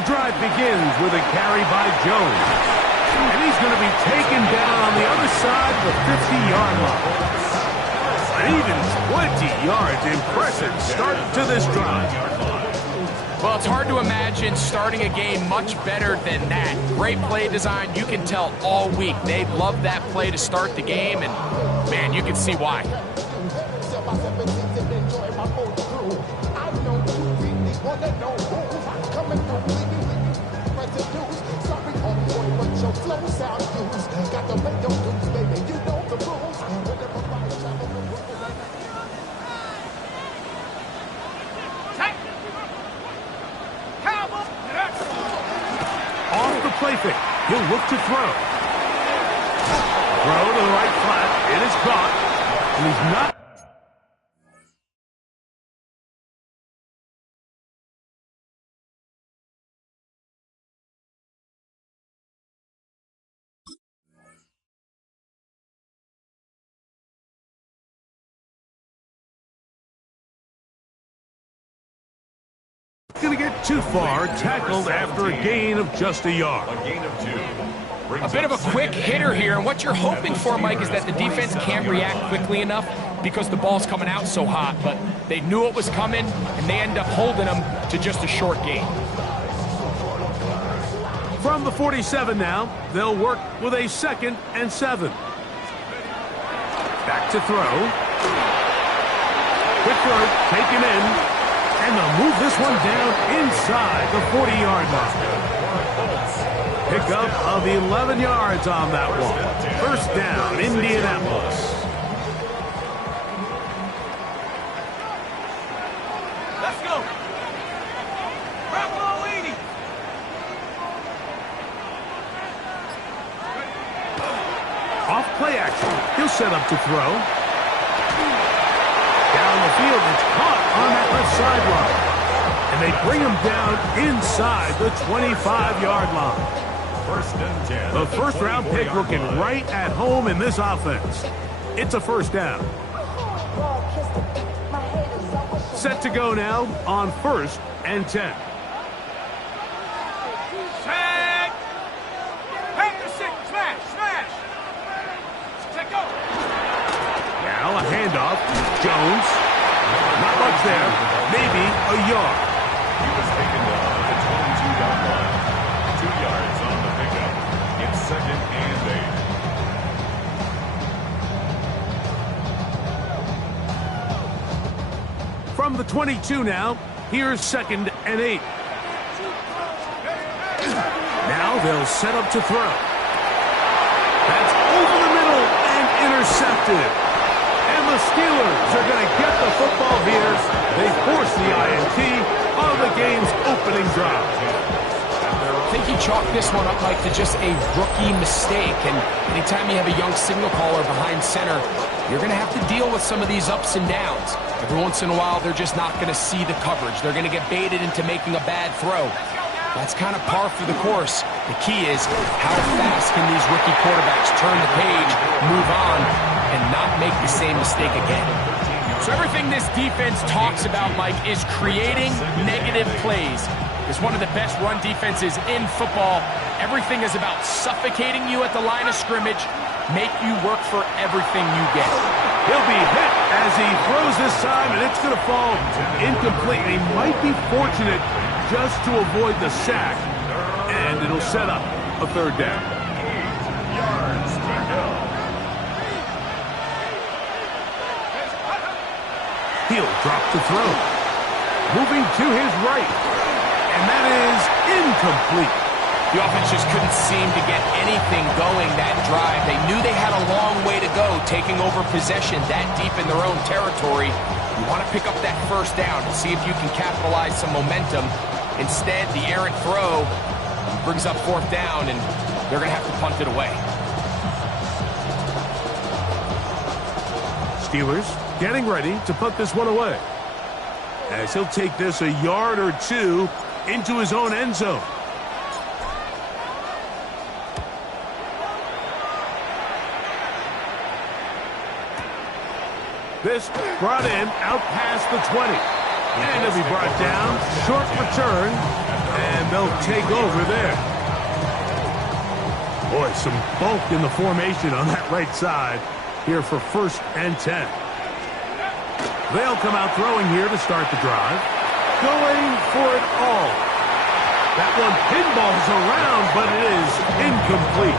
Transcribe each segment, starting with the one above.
The drive begins with a carry by Jones. And he's going to be taken down on the other side of the 50-yard line. An even 20 yards. Impressive start to this drive. Well, it's hard to imagine starting a game much better than that. Great play design. You can tell all week they love that play to start the game, and, man, you can see why. Off the play fake, he'll look to throw. Throw to the right flat. It is caught, and he's not. Going to get too far, tackled after a gain of just a yard. A gain of 2. A bit of a quick hitter here, and what you're hoping for, Mike, is that the defense can't react quickly enough because the ball's coming out so hot, but they knew it was coming, and they end up holding them to just a short gain. From the 47 now, they'll work with a 2nd and 7. Back to throw. Quick throw, taken in. And they'll move this one down inside the 40-yard line. Pickup of 11 yards on that one. First down, Indianapolis. Let's go. Bravo, 80. Off play action. He'll set up to throw. Down the field, it's caught on that left sideline. And they bring him down inside the 25-yard line. First and 10. The first-round pick looking right at home in this offense. It's a first down. Set to go now on 1st and 10. Tag. Pack the 6. Smash. Smash. Set go. Now a handoff. Jones. Not much there. Maybe a yard. He was taken down at the 22-yard line. 2 yards on the pickup. It's 2nd and 8. From the 22 now, here's 2nd and 8. Now they'll set up to throw. That's over the middle and intercepted. And the Steelers are going to get the football here. They force the INT on the game's opening drive. I think he chalked this one up, Mike, to just a rookie mistake. And anytime you have a young signal caller behind center, you're going to have to deal with some of these ups and downs. Every once in a while, they're just not going to see the coverage. They're going to get baited into making a bad throw. That's kind of par for the course. The key is how fast can these rookie quarterbacks turn the page, move on, and not make the same mistake again. So everything this defense talks about, Mike, is creating negative plays. It's one of the best run defenses in football. Everything is about suffocating you at the line of scrimmage, make you work for everything you get. He'll be hit as he throws this time, and it's going to fall incomplete. He might be fortunate just to avoid the sack, and it'll set up a 3rd down. 8 yards to go. He'll drop the throw. Moving to his right. And that is incomplete. The offense just couldn't seem to get anything going that drive. They knew they had a long way to go, taking over possession that deep in their own territory. You want to pick up that first down and see if you can capitalize some momentum. Instead, the errant throw brings up 4th down, and they're going to have to punt it away. Steelers getting ready to put this one away, as he'll take this a yard or 2 into his own end zone. This brought in out past the 20. And he'll be brought down. Short return. And they'll take over there. Boy, some bulk in the formation on that right side here for 1st and 10. They'll come out throwing here to start the drive. Going for it all. That one pinballs around, but it is incomplete.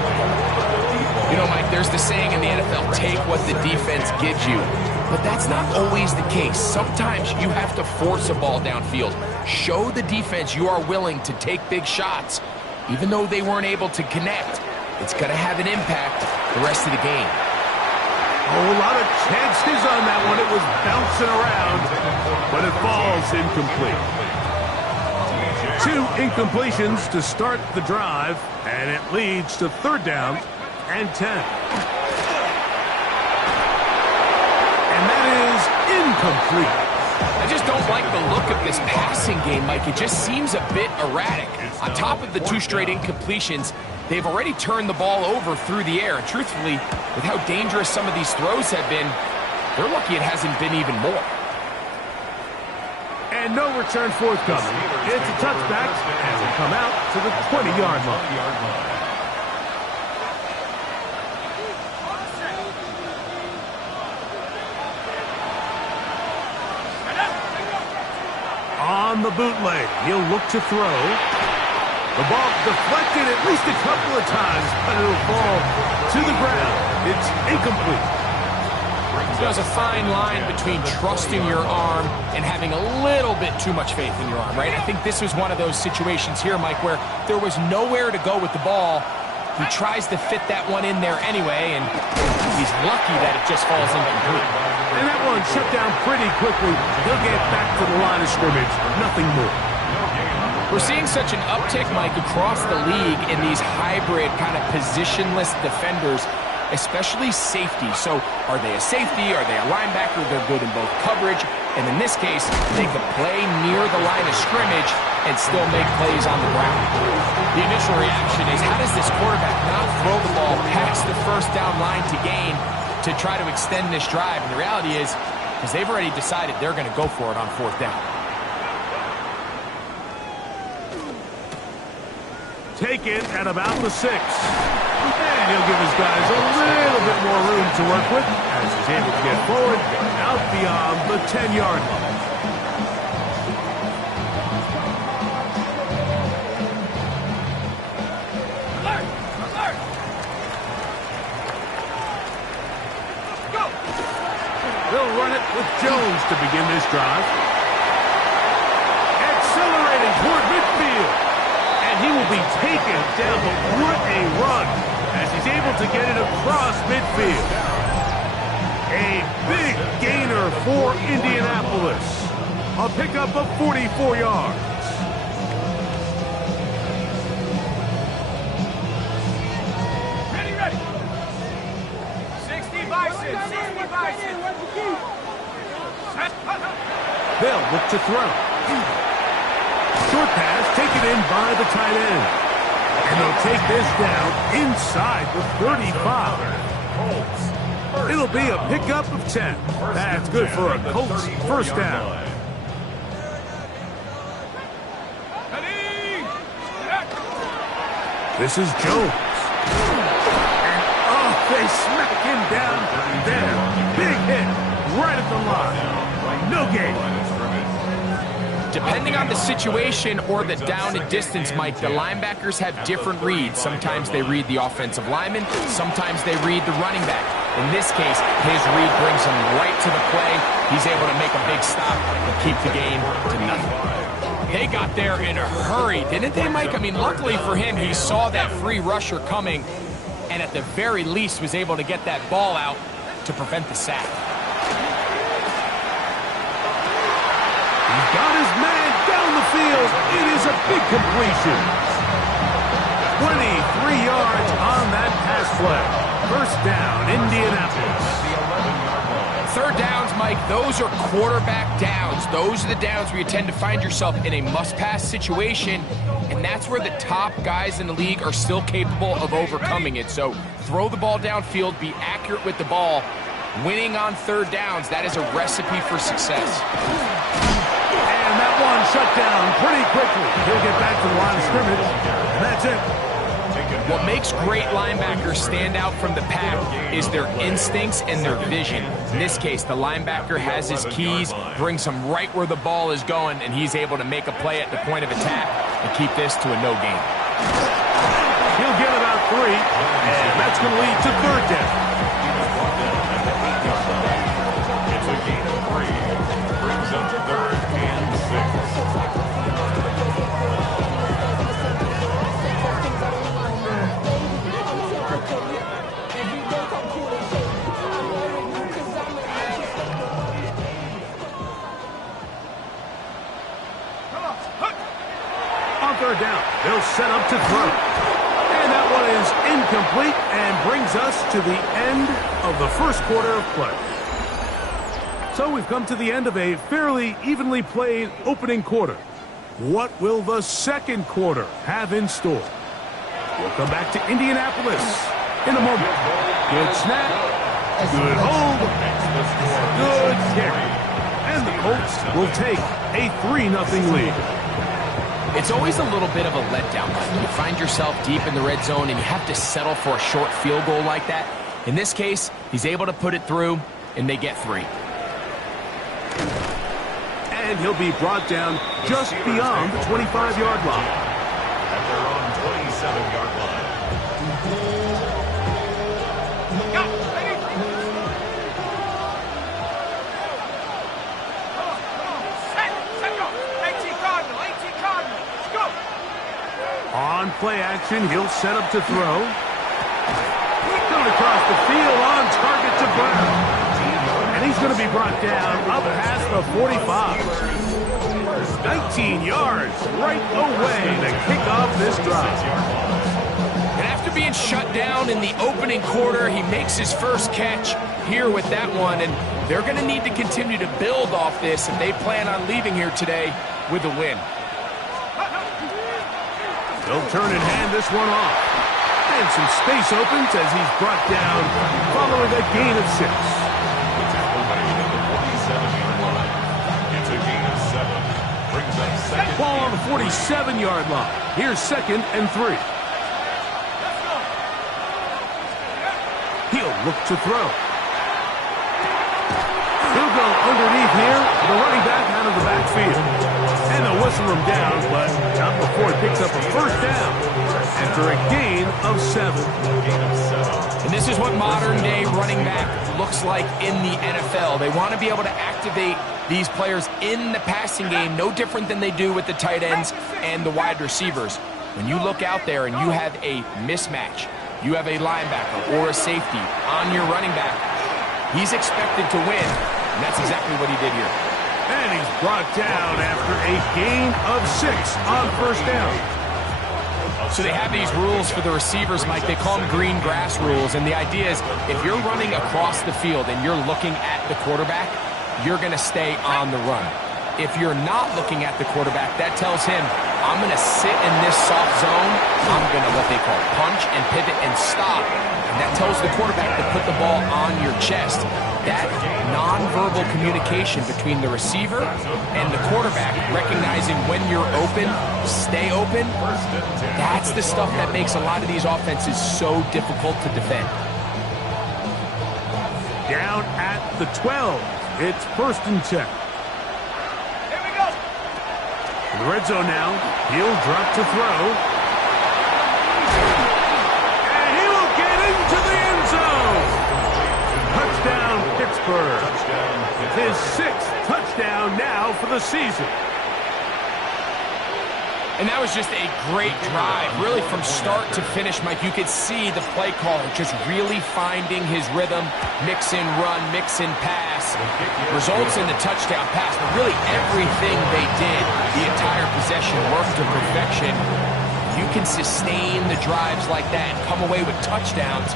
You know, Mike, there's the saying in the NFL, take what the defense gives you. But that's not always the case. Sometimes you have to force a ball downfield. Show the defense you are willing to take big shots. Even though they weren't able to connect, it's going to have an impact the rest of the game. Oh, a lot of chances on that one. It was bouncing around, but it falls incomplete. 2 incompletions to start the drive, and it leads to 3rd down and 10. And that is incomplete. I just don't like the look of this passing game, Mike. It just seems a bit erratic. On top of the 2 straight incompletions, they've already turned the ball over through the air. And truthfully, with how dangerous some of these throws have been, they're lucky it hasn't been even more. And no return forthcoming. It's a touchback, and we come out to the 20-yard line. On the bootleg, he'll look to throw. The ball deflected at least a couple of times, but it'll fall to the ground. It's incomplete. There's a fine line between trusting your arm and having a little bit too much faith in your arm, right? I think this was one of those situations here, Mike, where there was nowhere to go with the ball. He tries to fit that one in there anyway, and he's lucky that it just falls incomplete. And that one shut down pretty quickly. He'll get back to the line of scrimmage. Nothing more. We're seeing such an uptick, Mike, across the league in these hybrid kind of positionless defenders, especially safety. So are they a safety? Are they a linebacker? They're good in both coverage. And in this case, they can play near the line of scrimmage and still make plays on the ground. The initial reaction is, how does this quarterback not throw the ball past the 1st down line to gain to try to extend this drive? And the reality is, because they've already decided they're going to go for it on 4th down. Taken at about the 6. And he'll give his guys a little bit more room to work with as he's able to get forward out beyond the 10-yard line. Alert! Alert! Go! They'll run it with Jones to begin this drive. Accelerating toward midfield. And he will be taken down, but what a run as he's able to get it across midfield. A big gainer for Indianapolis. A pickup of 44 yards. Ready, ready. 60 Bison, 60 Bison. They'll look to throw. Short pass taken in by the tight end. And they'll take this down inside the 35. It'll be a pickup of 10. That's good for a Colts 1st down. This is Jones. And they smack him down there. Big hit right at the line. No gain. Depending on the situation or the down and distance, Mike, the linebackers have different reads. Sometimes they read the offensive lineman. Sometimes they read the running back. In this case, his read brings him right to the play. He's able to make a big stop and keep the game to nothing. They got there in a hurry, didn't they, Mike? I mean, luckily for him, he saw that free rusher coming and at the very least was able to get that ball out to prevent the sack. He's got his man down the field. It is a big completion. 23 yards on that pass play. 1st down, Indianapolis. 3rd downs, Mike, those are quarterback downs. Those are the downs where you tend to find yourself in a must-pass situation, and that's where the top guys in the league are still capable of overcoming it. So throw the ball downfield, be accurate with the ball. Winning on 3rd downs, that is a recipe for success. And that one shut down pretty quickly. He'll get back to the line of scrimmage, and that's it. What makes great linebackers stand out from the pack is their instincts and their vision. In this case, the linebacker has his keys, brings him right where the ball is going, and he's able to make a play at the point of attack and keep this to a no gain. He'll get about 3, and that's going to lead to third down. It's a gain of 3. Brings up 3rd and 6. On third down, they'll set up to throw. And that one is incomplete and brings us to the end of the first quarter of play. So we've come to the end of a fairly evenly played opening quarter. What will the second quarter have in store? We'll come back to Indianapolis in a moment. Good snap, good hold, good kick. And the Colts will take a 3-0 lead. It's always a little bit of a letdown. You find yourself deep in the red zone and you have to settle for a short field goal like that. In this case, he's able to put it through, and they get 3. And he'll be brought down just beyond the 25-yard line. At their own 27-yard line. Go, ready. Set, go. 18 Cardinal, 18 Cardinal. Let's go. On play action, he'll set up to throw. Coming across the field, on target to Brown. And he's going to be brought down up past the 45. 19 yards right away to kick off this drive. And after being shut down in the opening quarter, he makes his first catch here with that one. And they're going to need to continue to build off this if they plan on leaving here today with a win. They'll turn and hand this one off. And some space opens as he's brought down following a gain of 6. Ball on the 47-yard line. Here's 2nd and 3. He'll look to throw. He'll go underneath here. The running back out of the backfield. And they'll whistle him down, but not before he picks up a first down after a gain of 7. And this is what modern-day running back looks like in the NFL. They want to be able to activate these players in the passing game, no different than they do with the tight ends and the wide receivers. When you look out there and you have a mismatch, you have a linebacker or a safety on your running back, he's expected to win, and that's exactly what he did here. And he's brought down after a gain of 6 on first down. So they have these rules for the receivers, Mike. They call them green grass rules, and the idea is if you're running across the field and you're looking at the quarterback, you're going to stay on the run. If you're not looking at the quarterback, that tells him, I'm going to sit in this soft zone. I'm going to what they call punch and pivot and stop. And that tells the quarterback to put the ball on your chest. That nonverbal communication between the receiver and the quarterback, recognizing when you're open, stay open, that's the stuff that makes a lot of these offenses so difficult to defend. Down at the 12. It's 1st and 10. Here we go. In the red zone now, he'll drop to throw. And he will get into the end zone. Touchdown, Pittsburgh. His 6th touchdown now for the season. And that was just a great drive, really from start to finish, Mike. You could see the play caller just really finding his rhythm, mix in run, mix in pass, results in the touchdown pass. But really everything they did, the entire possession worked to perfection. You can sustain the drives like that and come away with touchdowns.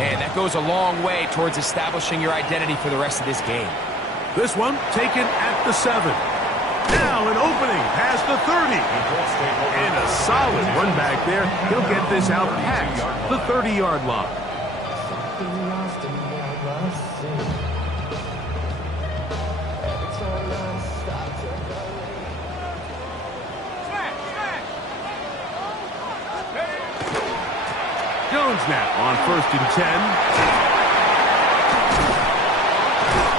Man, that goes a long way towards establishing your identity for the rest of this game. This one taken at the 7. Now an opening past the 30. And a solid run back there. He'll get this out past the 30-yard line. snap on 1st and 10.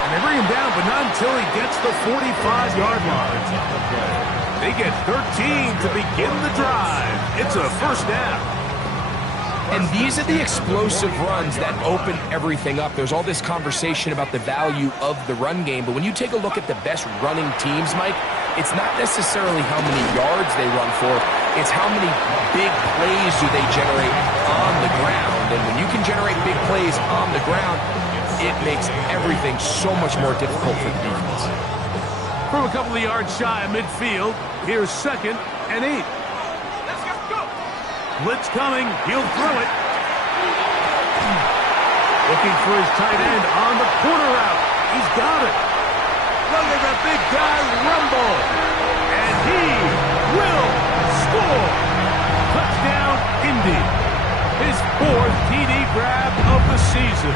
And they bring him down, but not until he gets the 45-yard line. They get 13 to begin the drive. It's a first down. And these are the explosive runs that open everything up. There's all this conversation about the value of the run game, but when you take a look at the best running teams, Mike, it's not necessarily how many yards they run for, it's how many big plays do they generate on the ground. And when you can generate big plays on the ground, it makes everything so much more difficult for the defense. From a couple of yards shy of midfield, here's 2nd and 8. Blitz coming. He'll throw it. Looking for his tight end on the corner route. He's got it. Look at the big guy rumble. And he will score. Touchdown, Indy. His 4th TD grab of the season.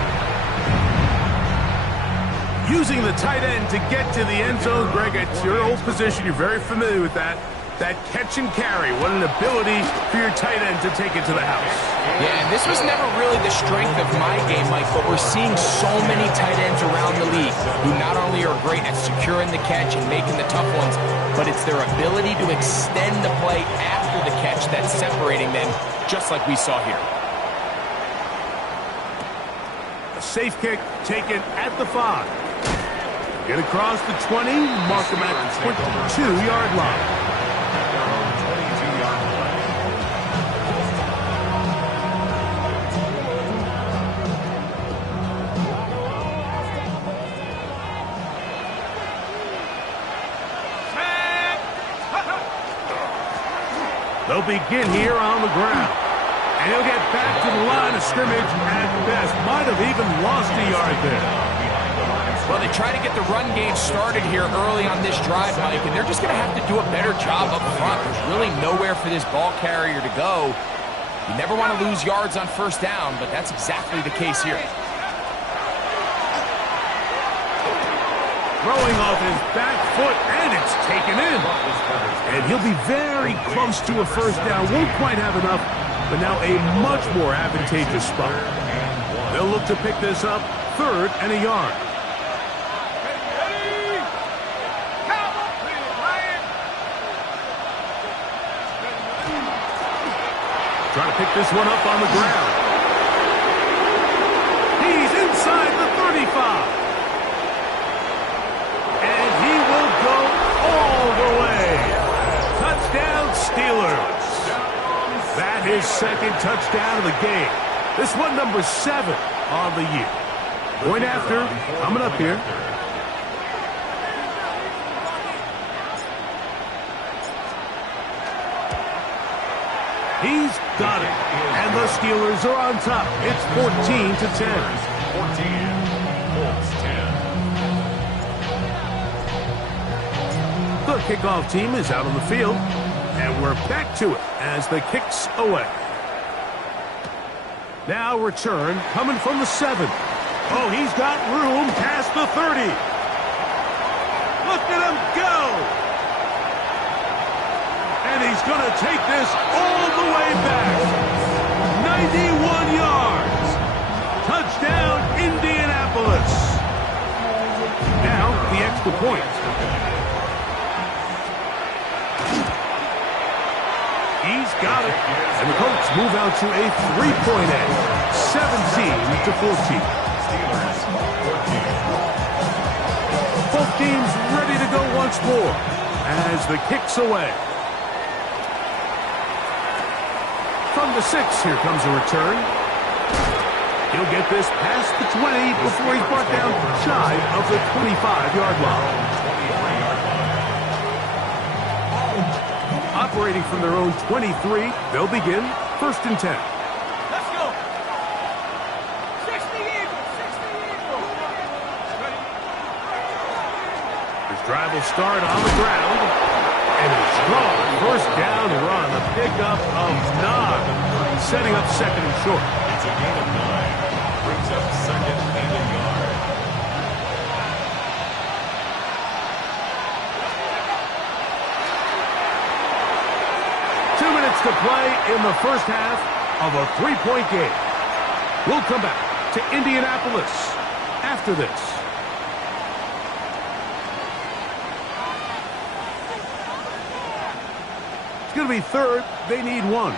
Using the tight end to get to the end zone, Greg, it's your old position. You're very familiar with that. That catch and carry, what an ability for your tight end to take it to the house. Yeah, and this was never really the strength of my game, Mike, but we're seeing so many tight ends around the league who not only are great at securing the catch and making the tough ones, but it's their ability to extend the play after the catch that's separating them, just like we saw here. A safe kick taken at the 5. Get across the 20, mark him at the 22-yard line. They'll begin here on the ground. And he'll get back to the line of scrimmage at best. Might have even lost a yard there. Well, they try to get the run game started here early on this drive, Mike, and they're just going to have to do a better job up front. There's really nowhere for this ball carrier to go. You never want to lose yards on 1st down, but that's exactly the case here. Throwing off his back foot, and it's taken in. And he'll be very close to a 1st down. Won't quite have enough, but now a much more advantageous spot. They'll look to pick this up 3rd and a yard. Trying to pick this one up on the ground. He's inside the 35. And he will go all the way. Touchdown, Steelers. That is 2nd touchdown of the game. This one number 7 on the year. Point after, coming up here. He's got it. And the Steelers are on top. It's 14-10. 14. Colts 10. The kickoff team is out on the field. And we're back to it as the kick's away. Now return coming from the 7. Oh, he's got room past the 30. Look at him go. And he's going to take this all the way back. 91 yards. Touchdown, Indianapolis. Now, the extra point. He's got it. And the Colts move out to a 3-point edge. 17-14. Steelers 14. Both teams ready to go once more as the kick's away. From the 6, here comes a return. He'll get this past the 20 before he's brought down shy of the 25-yard line. Operating from their own 23, they'll begin 1st and 10. Let's go. 60 Eagles. 60 Eagles. This drive will start on the ground. And a strong 1st down run, a pickup of 9, setting up 2nd and short. It's a gain of 9. Brings up 2nd and a yard. To play in the first half of a 3-point game. We'll come back to Indianapolis after this. It's going to be third. They need one.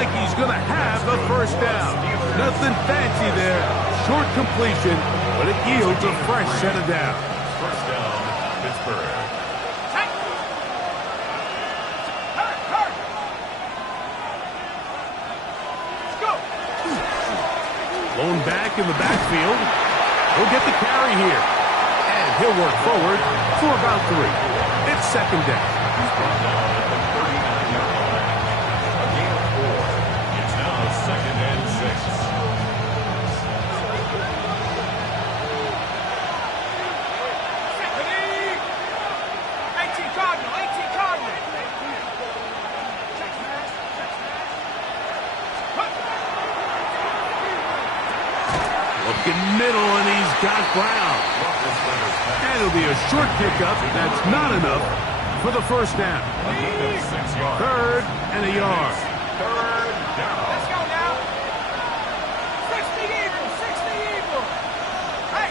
He's going to have the first down. Nothing fancy there. Short completion, but it yields a fresh set of downs. First down, Pittsburgh. Blown back in the backfield. He'll get the carry here. And he'll work forward for about 3. It's second down. He's brought down at the 39-yard line. A gain of 4. It's now second and 6. Looking middle, and he's got Brown. And it'll be a short pickup. That's not enough for the first down. 6 yards. Third and a yard. Third down. Let's go now. 60 Eagles, 60 Eagles. Hey,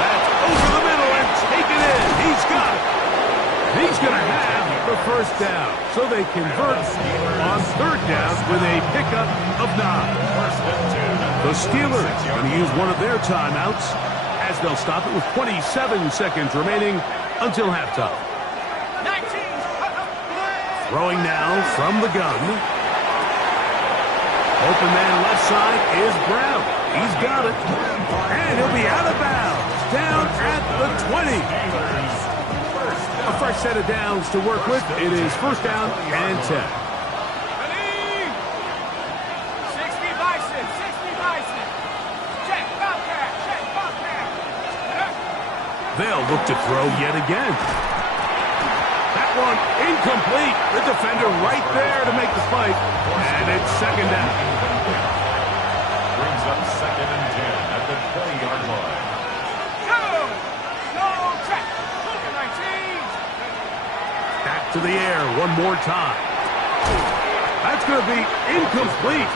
That's over the middle and taken in. He's got it. He's going to have the first down. So they convert on third down with a pickup of 9. First and 10. The Steelers going to use one of their timeouts as they'll stop it with 27 seconds remaining until halftime. 19. Throwing now from the gun. Open man left side is Brown. He's got it. And he'll be out of bounds. Down at the 20. A fresh set of downs to work with. It is first down and 10. 60 Bison, 60 Bison. Check, Bobcat, check, Bobcat. They'll look to throw yet again. That one incomplete. The defender right there to make the fight. And it's second down. Brings up second and 10 at the 20-yard line. Back to the air one more time. That's going to be incomplete.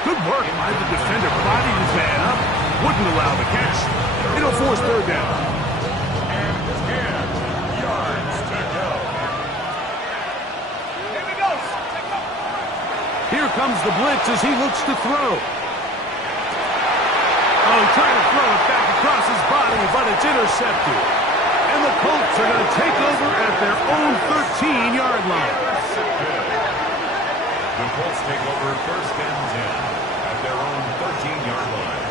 Good work by the defender. Bodied his man up. Wouldn't allow the catch. It'll force third down. And 10 yards to go. Here we go. Here comes the blitz as he looks to throw. Oh, he tried to throw it back across his body, but it's intercepted. And the Colts are going to take over at their own 13-yard line. The Colts take over first and 10 at their own 13-yard line.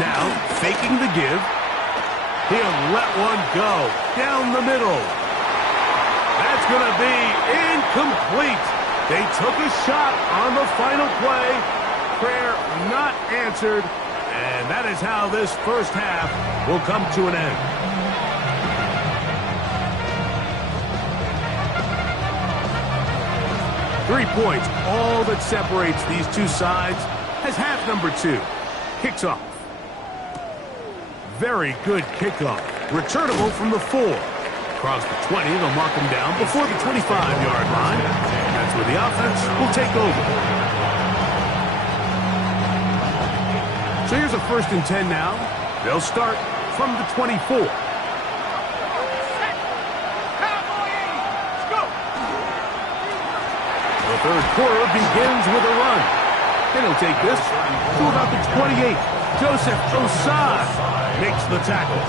Now, faking the give. He'll let one go down the middle. That's going to be incomplete. They took a shot on the final play. Prayer not answered. And that is how this first half will come to an end. Three points, all that separates these two sides, as half number 2 kicks off. Very good kickoff. Returnable from the 4. Across the 20, they'll mark him down before the 25-yard line. That's where the offense will take over. So here's a first and 10 now. They'll start from the 24. The third quarter begins with a run. And he'll take this to about the 28. Joseph Osai makes the tackle.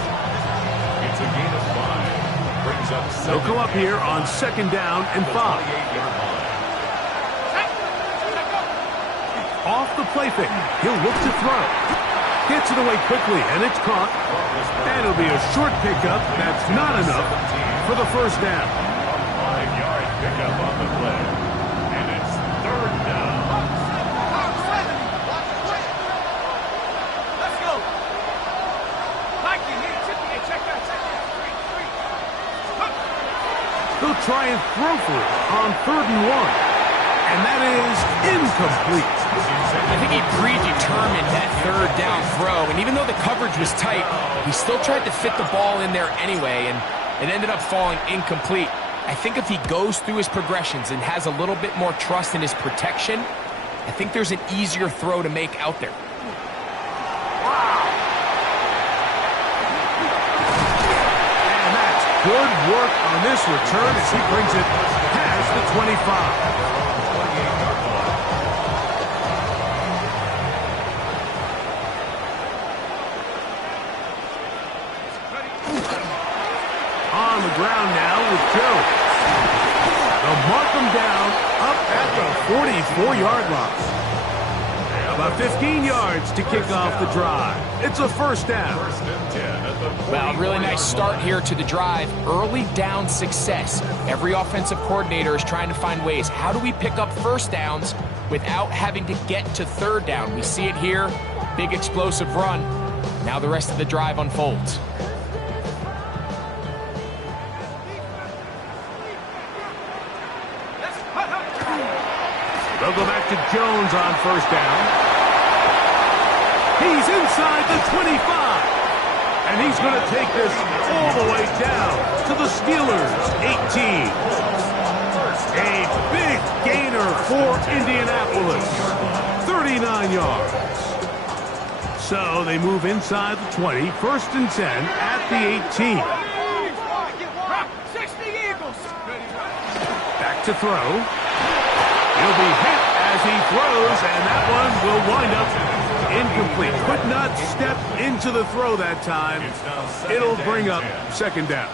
It's a gain of 5. Brings up They'll come up here on second down and 5. Off the play fake. He'll look to throw. Gets it away quickly, and it's caught. And it'll be a short pickup. That's not enough for the first down. A 5-yard pickup on the play. And it's third down. Let's go. Mikey, here, check that. Three. They'll try and throw for it on 3rd and 1. And that is incomplete. I think he predetermined that 3rd down throw, and even though the coverage was tight, he still tried to fit the ball in there anyway, and it ended up falling incomplete. I think if he goes through his progressions and has a little bit more trust in his protection, I think there's an easier throw to make out there. And that's good work on this return as he brings it past the 25. On the ground now with Jones. They'll mark him down up at the 44-yard line. About 15 yards to kick off the drive. It's a first down. First and 10 at the 40. Well, really nice start here to the drive. Early down success. Every offensive coordinator is trying to find ways. How do we pick up first downs without having to get to 3rd down? We see it here. Big explosive run. Now the rest of the drive unfolds. They'll go back to Jones on first down. He's inside the 25. And he's going to take this all the way down to the Steelers' 18. A big gainer for Indianapolis. 39 yards. So they move inside the 20. 1st and 10 at the 18. 60 Eagles. Back to throw. He'll be hit as he throws, and that one will wind up incomplete. Could not step into the throw that time. It'll bring up 2nd down.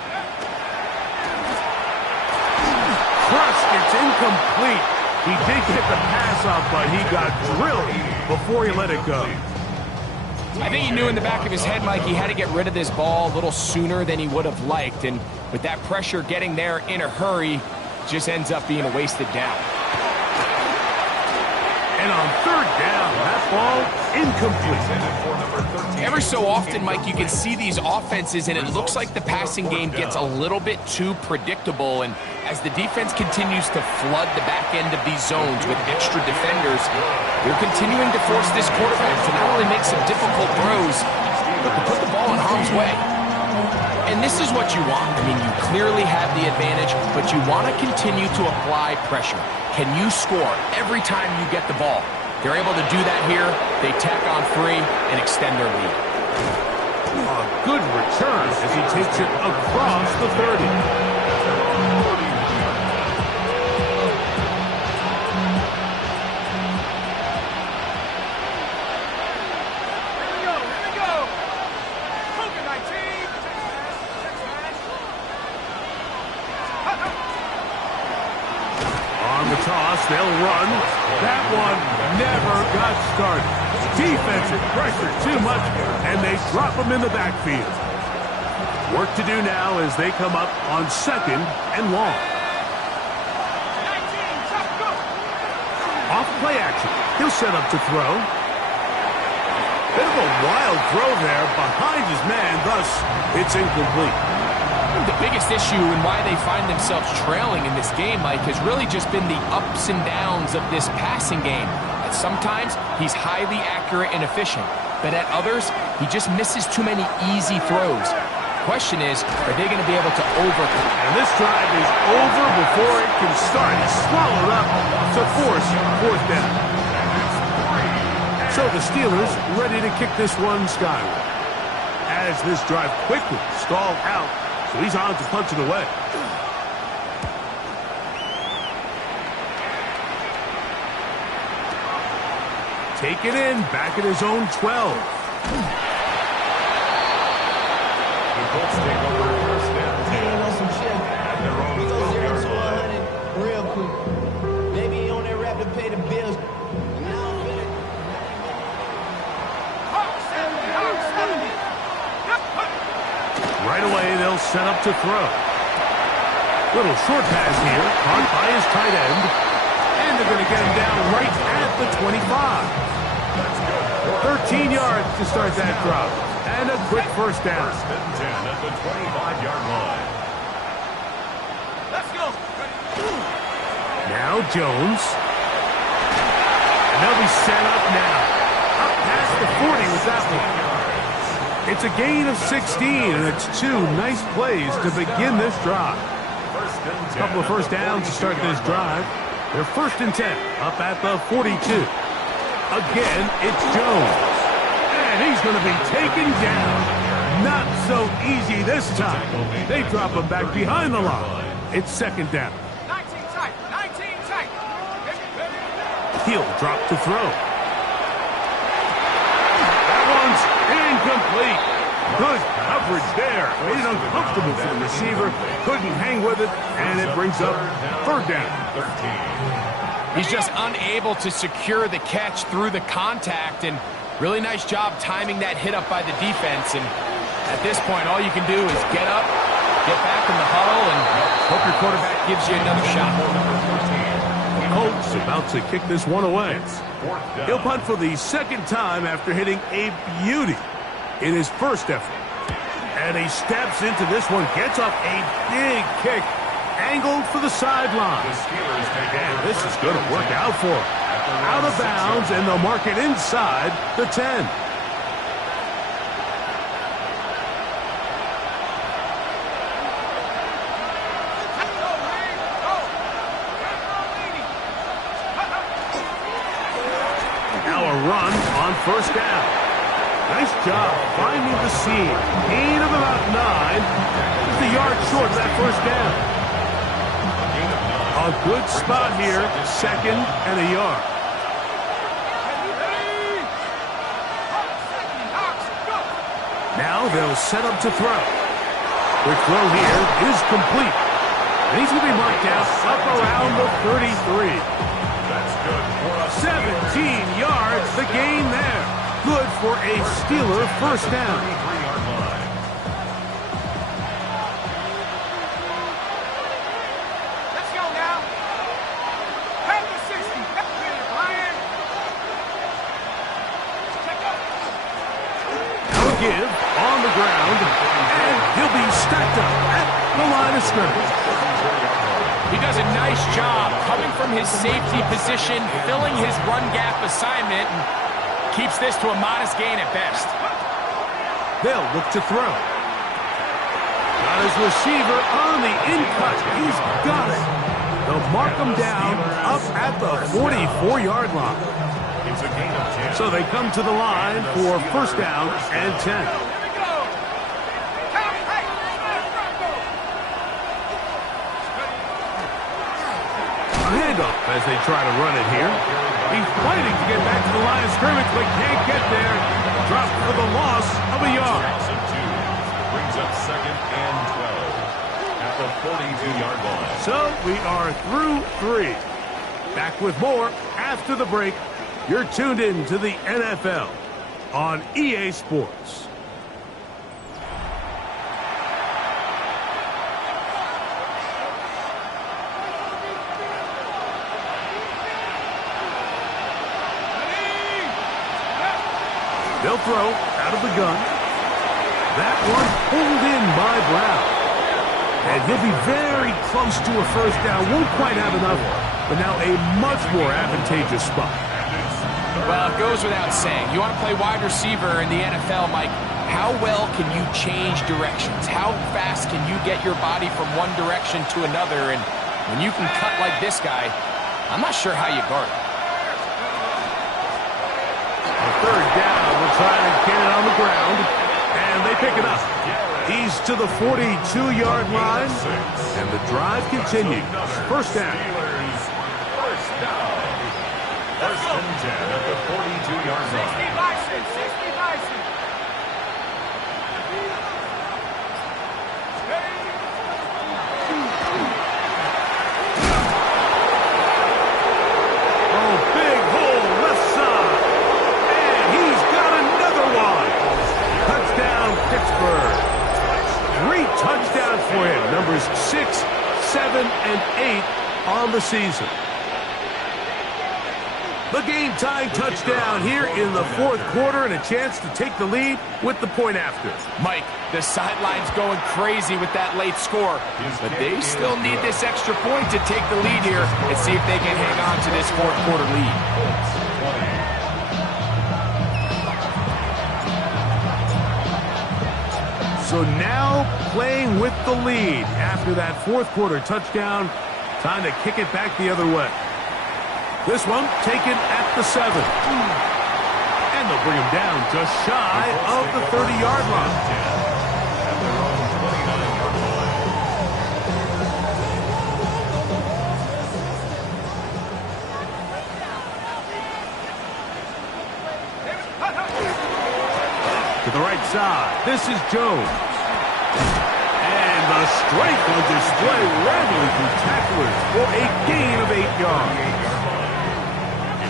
It's incomplete. He did get the pass off, but he got drilled before he let it go. I think he knew in the back of his head, Mike, he had to get rid of this ball a little sooner than he would have liked. And with that pressure getting there in a hurry, just ends up being a wasted down. And on 3rd down, that ball incomplete. Every so often, Mike, you can see these offenses, and it looks like the passing game gets a little bit too predictable. And as the defense continues to flood the back end of these zones with extra defenders, they're continuing to force this quarterback to not only make some difficult throws, but to put the ball in harm's way. And this is what you want. I mean, you clearly have the advantage, but you want to continue to apply pressure. Can you score every time you get the ball? They're able to do that here. They tack on 3 and extend their lead. A good return as he takes it across the 30. They'll run. That one never got started. Defensive pressure too much, and they drop him in the backfield. Work to do now as they come up on 2nd and long. Off play action. He'll set up to throw. Bit of a wild throw there behind his man, thus it's incomplete. The biggest issue and why they find themselves trailing in this game, Mike, has really just been the ups and downs of this passing game. At sometimes, he's highly accurate and efficient, but at others, he just misses too many easy throws. Question is, are they going to be able to overcome? And this drive is over before it can start. He's swallowed up to force 4th down. So the Steelers ready to kick this one skyward. As this drive quickly stalled out, so he's on to punch it away. Take it in, back at his own 12. The Colts take over 1st and 10 at their own 12-yard line. Real quick. Maybe he on that rap to pay the bills. set up to throw. Little short pass here, caught by his tight end. And they're going to get him down right at the 25. 13 yards to start that drop. And a quick first down. First and 10 at the 25-yard line. Let's go. Now Jones. And they'll be set up now. Up past the 40 with that one. It's a gain of 16, and it's two nice plays to begin this drive. First and 10. A couple of first downs to start this drive. They're first and 10, up at the 42. Again, it's Jones. And he's going to be taken down. Not so easy this time. They drop him back behind the line. It's second down. 19 tight. 19 tight. He'll drop to throw. That one's incomplete. Good coverage there. Made it uncomfortable for the receiver. Couldn't hang with it, and it brings up third down. 13. He's just unable to secure the catch through the contact, and really nice job timing that hit up by the defense. And at this point, all you can do is get up, get back in the huddle, and hope your quarterback gives you another shot. Colts about to kick this one away. He'll punt for the second time after hitting a beauty in his first effort. And he steps into this one, gets up a big kick, angled for the sideline. And this is going to work out for him. Out of bounds, and they'll mark it inside the 10. Now a run on first down. Nice job finding the seam. Gain of about 9. Just a yard short of that first down. A good spot here, second and a yard. Now they'll set up to throw. Quick throw here is complete. And he's going to be marked out up around the 33. That's good for a 17 yards, the gain there. Good for a Steeler first down. 33-yard line. Let's go now. Back to 60. Ryan. Check up. Now a give on the ground, and he'll be stacked up at the line of scrimmage. He does a nice job coming from his safety position, filling his run gap assignment, and keeps this to a modest gain at best. They'll look to throw. Got his receiver on the in-cut. He's got it. They'll mark him down up at the 44-yard line. It's a gain of 10. So they come to the line for first down and 10. Here we go. Count. Hey. A handoff as they try to run it here. He's fighting to get back to the line of scrimmage, but can't get there. Dropped for the loss of a yard. Loss of 2. Brings up second and 12 at the 42-yard line. So we are through 3. Back with more after the break. You're tuned in to the NFL on EA Sports. They'll throw out of the gun. That one pulled in by Brown. And he'll be very close to a first down. Won't quite have enough, but now a much more advantageous spot. Well, it goes without saying. You want to play wide receiver in the NFL, Mike, how well can you change directions? How fast can you get your body from one direction to another? And when you can cut like this guy, I'm not sure how you guard it. Third down, we're trying to get it on the ground, and they pick it up. He's to the 42-yard line, and the drive continues. First down. First down. First and 10 at the 42-yard line. 60 Bison. 60 Bison. Oh, big hole left side. And he's got another one. Touchdown, Pittsburgh. 3 touchdowns for him. Numbers 6, 7, and 8 on the season. The game-tying touchdown here in the fourth quarter, and a chance to take the lead with the point after. Mike, the sideline's going crazy with that late score, but they still need this extra point to take the lead here and see if they can hang on to this fourth quarter lead. So now playing with the lead after that fourth quarter touchdown, time to kick it back the other way. This one taken at the 7. And they'll bring him down just shy of the 30-yard line. To the right side, this is Jones. And the strength on display, rattling through tacklers for a gain of 8 yards.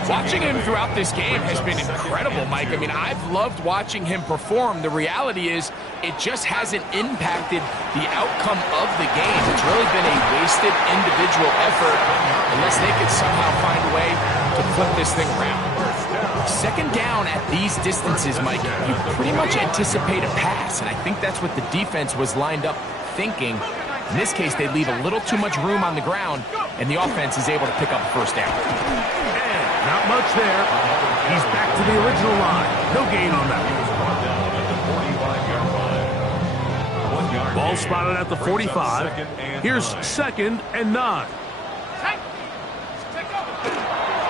Watching him throughout this game has been incredible, Mike. I mean, I've loved watching him perform. The reality is it just hasn't impacted the outcome of the game. It's really been a wasted individual effort unless they could somehow find a way to flip this thing around. Second down at these distances, Mike, you pretty much anticipate a pass, and I think that's what the defense was lined up thinking. In this case, they leave a little too much room on the ground, and the offense is able to pick up a first down. Not much there. He's back to the original line. No gain on that. Ball spotted at the 45. Here's 2nd and 9.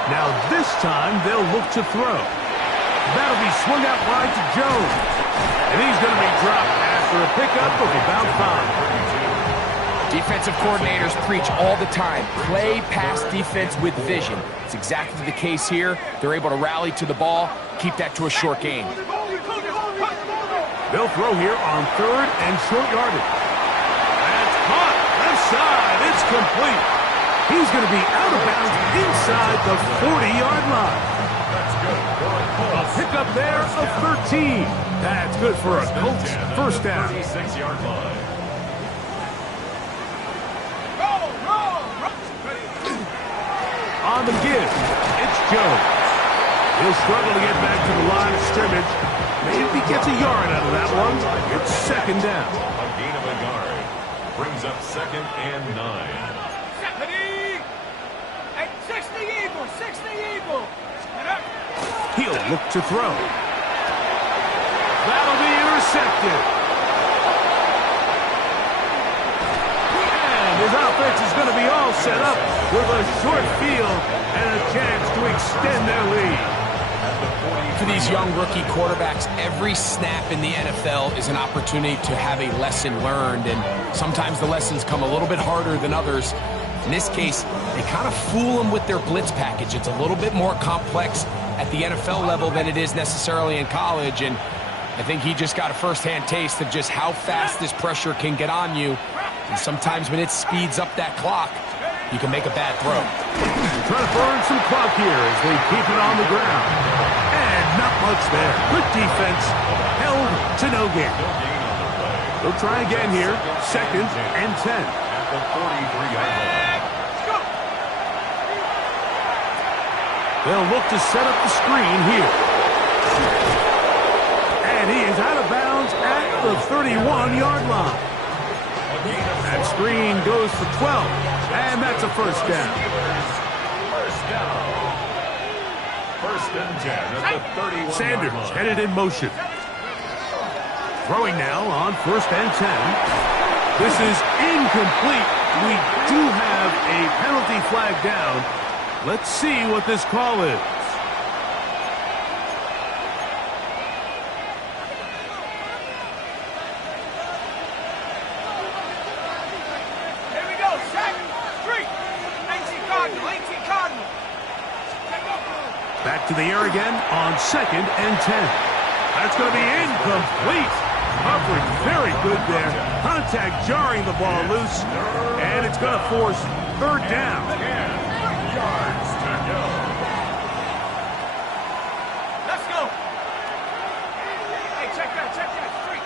Now this time they'll look to throw. That'll be swung out wide to Jones. And he's going to be dropped after a pickup of about 5. Defensive coordinators preach all the time, play pass defense with vision. It's exactly the case here. They're able to rally to the ball, keep that to a short gain. They'll throw here on 3rd and short yardage. That's caught. Left side. It's complete. He's going to be out of bounds inside the 40-yard line. A pickup there of 13. That's good for a Colts first down. On the give, it's Jones. He'll struggle to get back to the line of scrimmage. Maybe he gets a yard out of that one. It's 2nd down. A gain of a yard brings up 2nd and 9. And 60 Eagles, 60 Eagles. He'll look to throw. That'll be intercepted. And his offense is going to be all set up with a short field and a chance to extend their lead. For these young rookie quarterbacks, every snap in the NFL is an opportunity to have a lesson learned, and sometimes the lessons come a little bit harder than others. In this case, they kind of fool them with their blitz package. It's a little bit more complex at the NFL level than it is necessarily in college, and I think he just got a first-hand taste of just how fast this pressure can get on you. And sometimes when it speeds up that clock, you can make a bad throw. Trying to burn some clock here as they keep it on the ground. And not much there. Good defense. Held to no gain. They'll try again here. 2nd and 10. At the 43-yard line. They'll look to set up the screen here. And he is out of bounds at the 31-yard line. That screen goes for 12, and that's a first down. First down. 1st and 10 at the 31-yard Sanders line. headed in motion. Throwing now on 1st and 10. This is incomplete. We do have a penalty flag down. Let's see what this call is. Back to the air again on 2nd and 10. That's going to be incomplete. Coverage very good there. Contact jarring the ball loose. And it's going to force 3rd down. 10 yards to go. Let's go. Hey, check that. Street.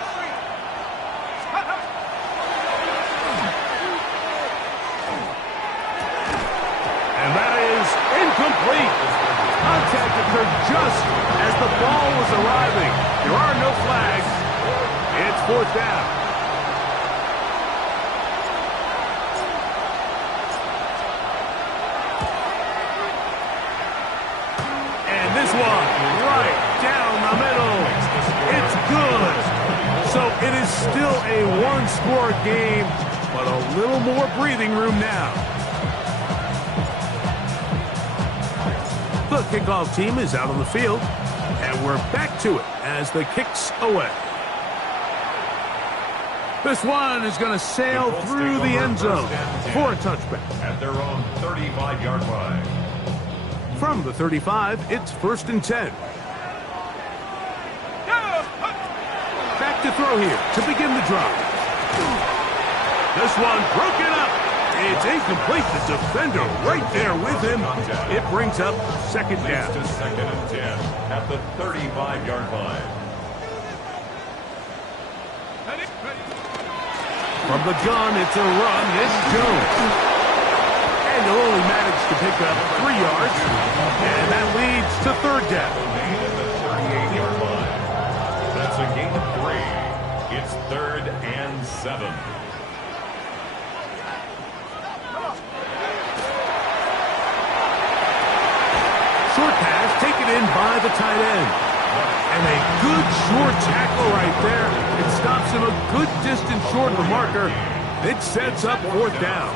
contact occurred just as the ball was arriving. There are no flags. It's fourth down. And this one right down the middle. It's good. So it is still a one-score game, but a little more breathing room now. The kickoff team is out on the field, and we're back to it as the kick's away. This one is going to sail through the end zone for a touchback. At their own 35-yard line. From the 35, it's 1st and 10. Back to throw here to begin the drive. This one broken up. It's incomplete. The defender right there with him. It brings up second down. To 2nd and 10 at the 35-yard line. From the gun, it's a run. It's Jones. And he'll only manage to pick up 3 yards. And that leads to third down. At the 38-yard line. That's a gain of 3. It's 3rd and 7. Short pass taken in by the tight end. And a good short tackle right there. It stops him a good distance short of the marker. It sets up fourth down.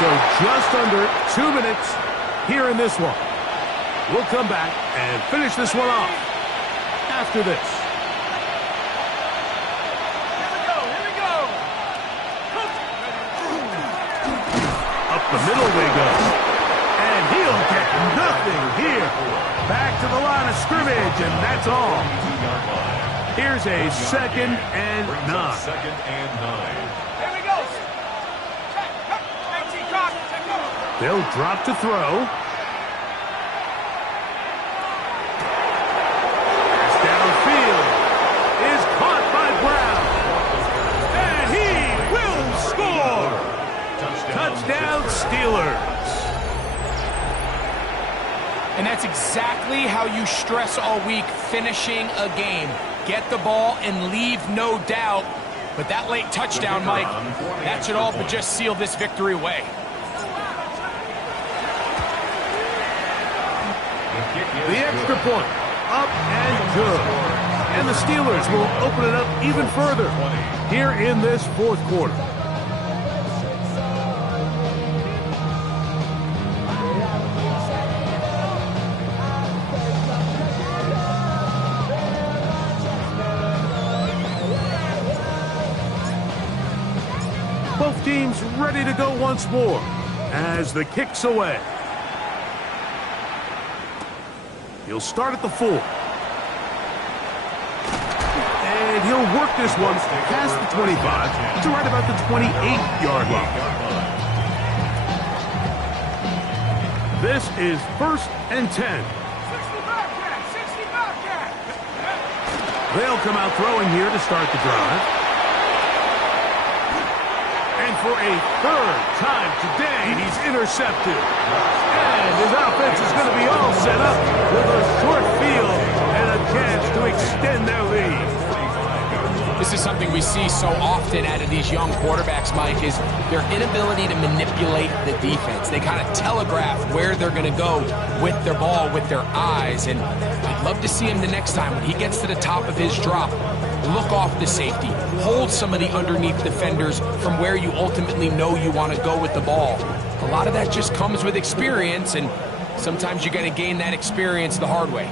So just under 2 minutes here in this one. We'll come back and finish this one off after this. The middle they go. And he'll get nothing here. Back to the line of scrimmage, and that's all. Here's a 2nd and 9. 2nd and 9. Here we go. They'll drop to throw. Pass downfield is caught by Brown. And he will score. Touchdown, Steelers. And that's exactly how you stress all week, finishing a game. Get the ball and leave no doubt. But that late touchdown, Mike, that should all but just seal this victory away. The extra point, up and good. And the Steelers will open it up even further here in this fourth quarter. Both teams ready to go once more as the kick's away. He'll start at the 4. And he'll work this one past the 25 to right about the 28-yard line. This is 1st and 10. 60 Bobcat, 60 Bobcat. They'll come out throwing here to start the drive. And for a 3rd time today, he's intercepted. And his offense is going to be all set up with a short field and a chance to extend their lead. This is something we see so often out of these young quarterbacks, Mike, is their inability to manipulate the defense. They kind of telegraph where they're going to go with their ball, with their eyes. And I'd love to see him the next time when he gets to the top of his drop. Look off the safety. Hold some of the underneath defenders from where you ultimately know you want to go with the ball. A lot of that just comes with experience, and sometimes you're going to gain that experience the hard way.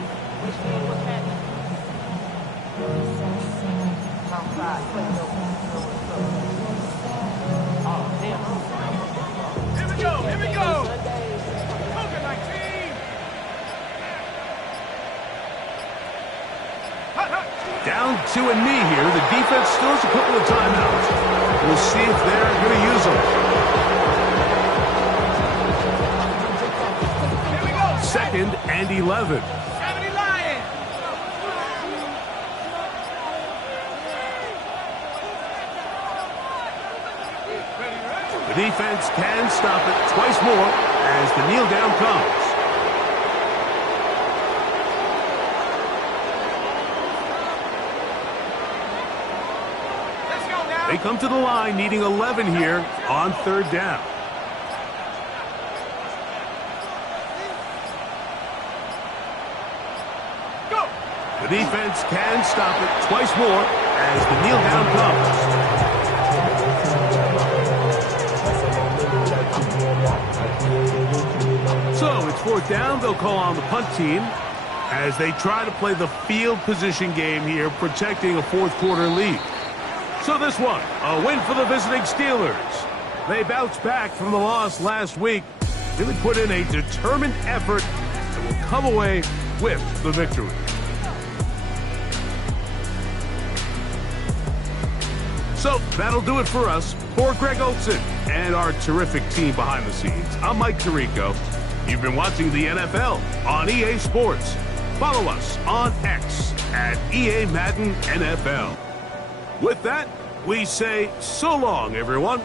Here we go. Coca 19. Down to a knee here. The defense still has a couple of timeouts. We'll see if they're going to use them. Here we go. 2nd and 11. 70 Lions. Ready, ready. The defense can stop it twice more as the kneel down comes. Let's go now. They come to the line needing 11 here on third down. Go. The defense can stop it twice more as the kneel down comes. So it's fourth down. They'll call on the punt team as they try to play the field position game here, protecting a fourth quarter lead. So this one, a win for the visiting Steelers. They bounced back from the loss last week, really put in a determined effort, and will come away with the victory. So that'll do it for us. For Greg Olsen and our terrific team behind the scenes, I'm Mike Tirico. You've been watching the NFL on EA Sports. Follow us on X at EA Madden NFL. With that, we say so long, everyone.